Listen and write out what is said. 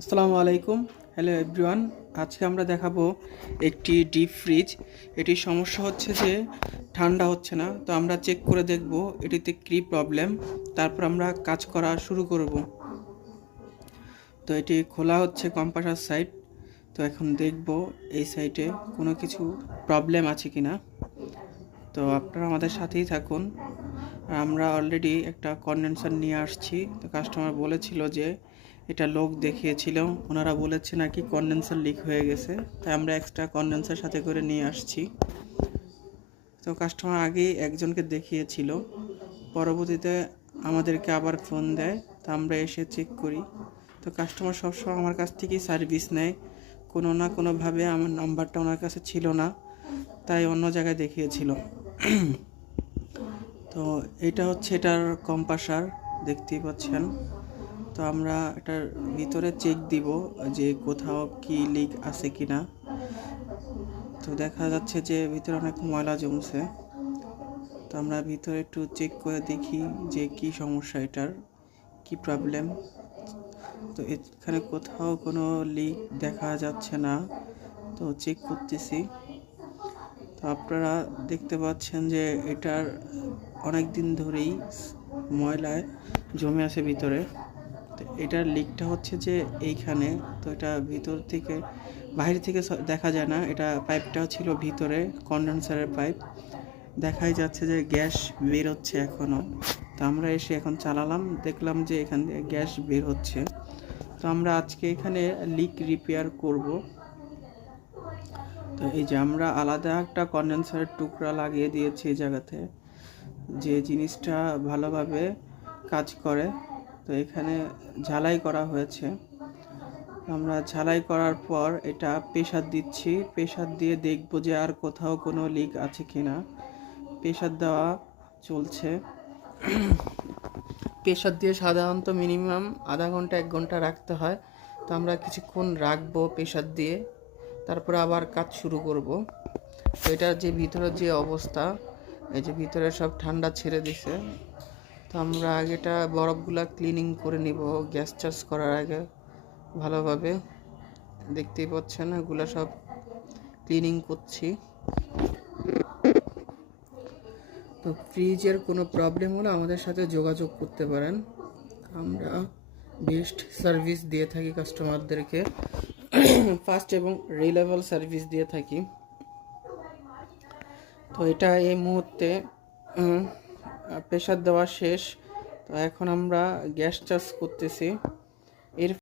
আসসালামু আলাইকুম। Hello everyone. আজকে আমরা দেখাবো একটি ডিপ ফ্রিজ। এটির সমস্যা হচ্ছে যে ঠান্ডা হচ্ছে না। তো আমরা চেক করে দেখব এটিতে কী প্রবলেম, তারপর আমরা কাজ করা শুরু করব। তো এটি খোলা হচ্ছে কম্প্রেসার সাইড। তো এখন দেখব এই সাইডে কোনো কিছু প্রবলেম আছে কিনা। তো আপনারা আমাদের সাথেই থাকুন। আমরা অলরেডি একটা কন্ডেন্সার নিয়ে আসছি। তো কাস্টমার বলেছিল যে এটা লোক দেখিয়েছিল, ওনারা বলেছে নাকি কন্ডেন্সার লিক হয়ে গেছে, তাই আমরা এক্সট্রা কন্ডেন্সার সাথে করে নিয়ে আসছি। তো কাস্টমার আগেই একজনকে দেখিয়েছিল, পরবর্তীতে আমাদেরকে আবার ফোন দেয়, তো আমরা এসে চেক করি। তো কাস্টমার সবসময় আমার কাছ থেকেই সার্ভিস নেয়, কোনো না কোনোভাবে আমার নাম্বারটা ওনার কাছে ছিল না, তাই অন্য জায়গায় দেখিয়েছিল। তো এটা হচ্ছে এটার কম্প্রেসার, দেখতেই পাচ্ছেন। তো আমরা এটার ভিতরে চেক দিব যে কোথাও কি লিক আছে কিনা। তো দেখা যাচ্ছে যে ভিতরে অনেক ময়লা জমছে। তো আমরা ভিতরে একটু চেক করে দেখি যে কি সমস্যা, এটার কি প্রবলেম। তো এখানে কোথাও কোনো লিক দেখা যাচ্ছে না, তো চেক করতেছি। তো আপনারা দেখতে পাচ্ছেন যে এটার অনেক দিন ধরেই ময়লায় জমে আছে ভিতরে। তো এটার লিকটা হচ্ছে যে এইখানে। তো এটা ভিতর থেকে বাইরে থেকে দেখা যায় না, এটা পাইপটা ছিল ভিতরে, কন্ডেন্সারের পাইপ। দেখাই যাচ্ছে যে গ্যাস বের হচ্ছে এখনও। তো আমরা এসে এখন চালালাম, দেখলাম যে এখান থেকে গ্যাস বের হচ্ছে। তো আমরা আজকে এখানে লিক রিপেয়ার করব। তো এই যে আমরা আলাদা একটা কন্ডেন্সারের টুকরা লাগিয়ে দিয়েছি এই জায়গাতে, যে জিনিসটা ভালোভাবে কাজ করে। তো এখানে ঝালাই করা হয়েছে। আমরা ঝালাই করার পর এটা প্রেসার দিচ্ছি, প্রেসার দিয়ে দেখব যে আর কোথাও কোনো লিক আছে কিনা। প্রেসার দেওয়া চলছে। প্রেসার দিয়ে সাধারণত মিনিমাম আধা ঘন্টা 1 ঘন্টা রাখতে হয়। তো আমরা কিছুক্ষণ রাখবো প্রেসার দিয়ে, তারপরে আবার কাজ শুরু করব। তো এটার যে ভিতরের যে অবস্থা, এই যে ভিতরে সব ঠান্ডা ছেড়ে দিছে। তো আমরা আগেটা বরফগুলা ক্লিনিং করে নিব গ্যাস চার্জ করার আগে ভালোভাবে। দেখতেই পাচ্ছেন এগুলো সব ক্লিনিং করছি। তো ফ্রিজের কোনো প্রবলেম হলে আমাদের সাথে যোগাযোগ করতে পারেন। আমরা বেস্ট সার্ভিস দিয়ে থাকি কাস্টমারদেরকে, ফাস্ট এবং রিলায়েবল সার্ভিস দিয়ে থাকি। তো এটা এই মুহূর্তে প্রেসার দেওয়া শেষ। তো এখন আমরা গ্যাস চার্জ করতেছি। এর